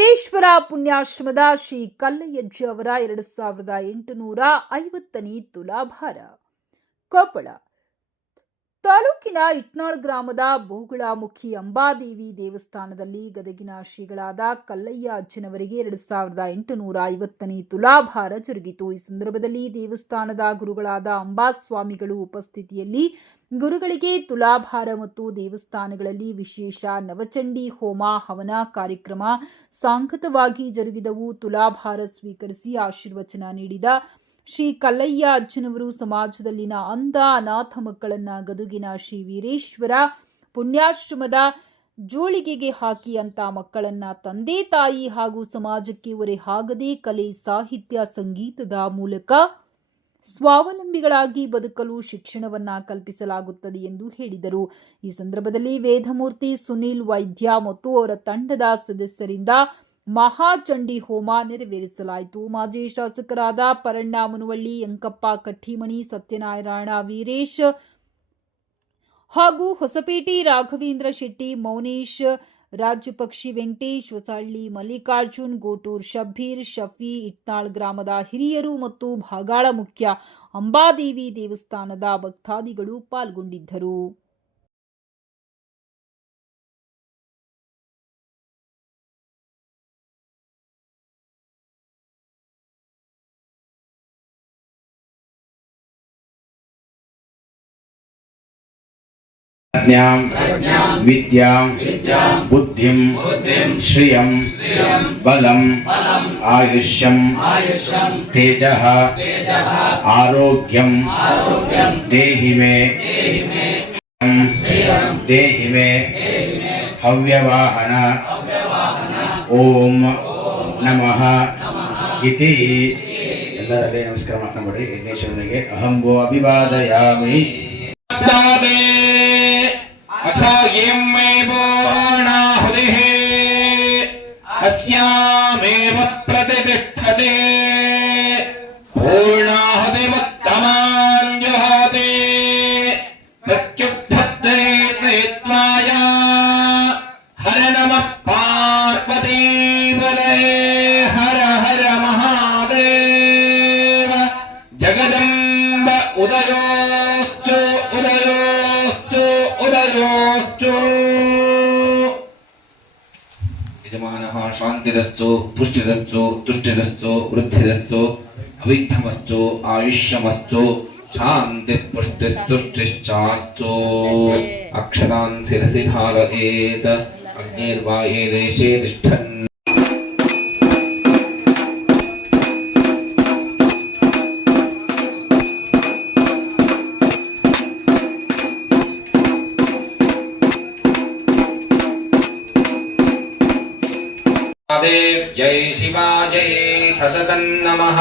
ವೀರೇಶ್ವರ ಪುಣ್ಯಾಶ್ರಮದ ಶ್ರೀ ಕಲ್ಲಯ್ಯಜ್ಜಿ ಅವರ 2850ನೇ ತುಲಾಭಾರ. ಕೊಪ್ಪಳ ತಾಲೂಕಿನ ಇಟ್ನಾಳ್ ಗ್ರಾಮದ ಬೋಗುಳಾಮುಖಿ ಅಂಬಾದೇವಿ ದೇವಸ್ಥಾನದಲ್ಲಿ ಗದಗಿನ ಶ್ರೀಗಳಾದ ಕಲ್ಲಯ್ಯ ಅಜ್ಜನವರಿಗೆ 2850ನೇ ತುಲಾಭಾರ ಜರುಗಿತು. ಈ ಸಂದರ್ಭದಲ್ಲಿ ದೇವಸ್ಥಾನದ ಗುರುಗಳಾದ ಅಂಬಾಸ್ವಾಮಿಗಳು ಉಪಸ್ಥಿತಿಯಲ್ಲಿ ಗುರುಗಳಿಗೆ ತುಲಾಭಾರ ಮತ್ತು ದೇವಸ್ಥಾನಗಳಲ್ಲಿ ವಿಶೇಷ ನವಚಂಡಿ ಹೋಮ ಹವನ ಕಾರ್ಯಕ್ರಮ ಸಾಂಗತವಾಗಿ ಜರುಗಿದವು. ತುಲಾಭಾರ ಸ್ವೀಕರಿಸಿ ಆಶೀರ್ವಚನ ನೀಡಿದ ಶ್ರೀ ಕಲ್ಲಯ್ಯ ಅಜ್ಜನವರು ಸಮಾಜದಲ್ಲಿನ ಅಂಧ ಅನಾಥ ಮಕ್ಕಳನ್ನ ಗದುಗಿನ ಶ್ರೀ ವೀರೇಶ್ವರ ಪುಣ್ಯಾಶ್ರಮದ ಜೋಳಿಗೆಗೆ ಹಾಕಿ ಅಂತ ಮಕ್ಕಳನ್ನ ತಂದೆ ತಾಯಿ ಹಾಗೂ ಸಮಾಜಕ್ಕೆ ಹೊರೆ ಆಗದೆ ಕಲೆ ಸಾಹಿತ್ಯ ಸಂಗೀತದ ಮೂಲಕ ಸ್ವಾವಲಂಬಿಗಳಾಗಿ ಬದುಕಲು ಶಿಕ್ಷಣವನ್ನ ಕಲ್ಪಿಸಲಾಗುತ್ತದೆ ಎಂದು ಹೇಳಿದರು. ಈ ಸಂದರ್ಭದಲ್ಲಿ ವೇದಮೂರ್ತಿ, ಸುನಿಲ್ ವೈದ್ಯ ಮತ್ತು ಅವರ ತಂಡದ ಸದಸ್ಯರಿಂದ ಮಹಾಚಂಡಿ ಹೋಮ ನೆರವೇರಿಸಲಾಯಿತು. ಮಾಜಿ ಶಾಸಕರಾದ ಪರಣ್ಣ ಮುನವಳ್ಳಿ, ಯಂಕಪ್ಪ ಕಟ್ಟಿಮಣಿ, ಸತ್ಯನಾರಾಯಣ ವೀರೇಶ್ ಹಾಗೂ ಹೊಸಪೇಟೆ ರಾಘವೇಂದ್ರ ಶೆಟ್ಟಿ, ಮೌನೇಶ್, ರಾಜಪಕ್ಷಿ ವೆಂಕಟೇಶ್, ಹೊಸಹಳ್ಳಿ ಮಲ್ಲಿಕಾರ್ಜುನ್, ಗೋಟೂರ್ ಶಬ್ಬೀರ್, ಶಫಿ, ಇಟ್ನಾಳ್ ಗ್ರಾಮದ ಹಿರಿಯರು ಮತ್ತು ಭಾಗಾಳ ಮುಖ್ಯ ಅಂಬಾದೇವಿ ದೇವಸ್ಥಾನದ ಭಕ್ತಾದಿಗಳು ಪಾಲ್ಗೊಂಡಿದ್ದರು. विद्यां बुद्धिं श्रियं बलं आयुष्यं तेजः आरोग्यं देहि मे हव्यवाहन ओम नमः इति ಎಲ್ಲರಿಗೆ ನಮಸ್ಕಾರ ಮಾಡ್ಕೊಂಡ್ಬಿಡಿ. ಯಜ್ಞೇಶ್ವರನಿಗೆ ಅಹಂ ಗೋ ಅಭಿವಾದಯಾಮಿ. अस्यामेव प्रतिष्ठते पूर्णाहुतिमुत्तमां जुहोति प्रत्युत्थत्वाय हर नमः पार्वतीपते हर हर महादेव जगदम्ब उदयोस्तु उदयोस्तु उदयोस्तु. यजमानः शान्तिरस्तु पुष्टिरस्तु तुष्टिरस्तु वृद्धिरस्तु अविघ्नमस्तु आयुष्यमस्तु शान्तिपुष्टिस्तुष्टिश्चास्तु. अक्षतान् शिरसि धारयेत् अग्निर्वा ये देशे तिष्ठन्. जय शिवाजय सततं नमः.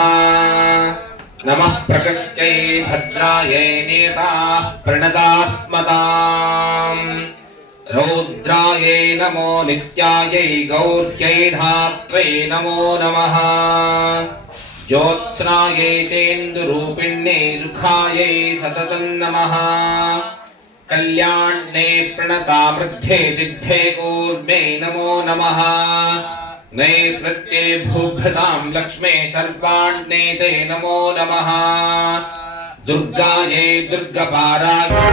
नमः प्रकृत्यै भद्रायै नेताः प्रणतास्मताम्. रौद्रायै नमो नित्यायै गौर्यै धात्रै नमो नमः. ज्योत्स्नायै तेन्दुरूपिण्यै सुखायै सततं नमः. कल्याण्ये प्रणतावृद्धे सिद्धे कूर्मे नमो नमः. नैऋत्ये भूभृतां लक्ष्मे सर्वाण्ये नमो नमः. दुर्गायै दुर्गपारायै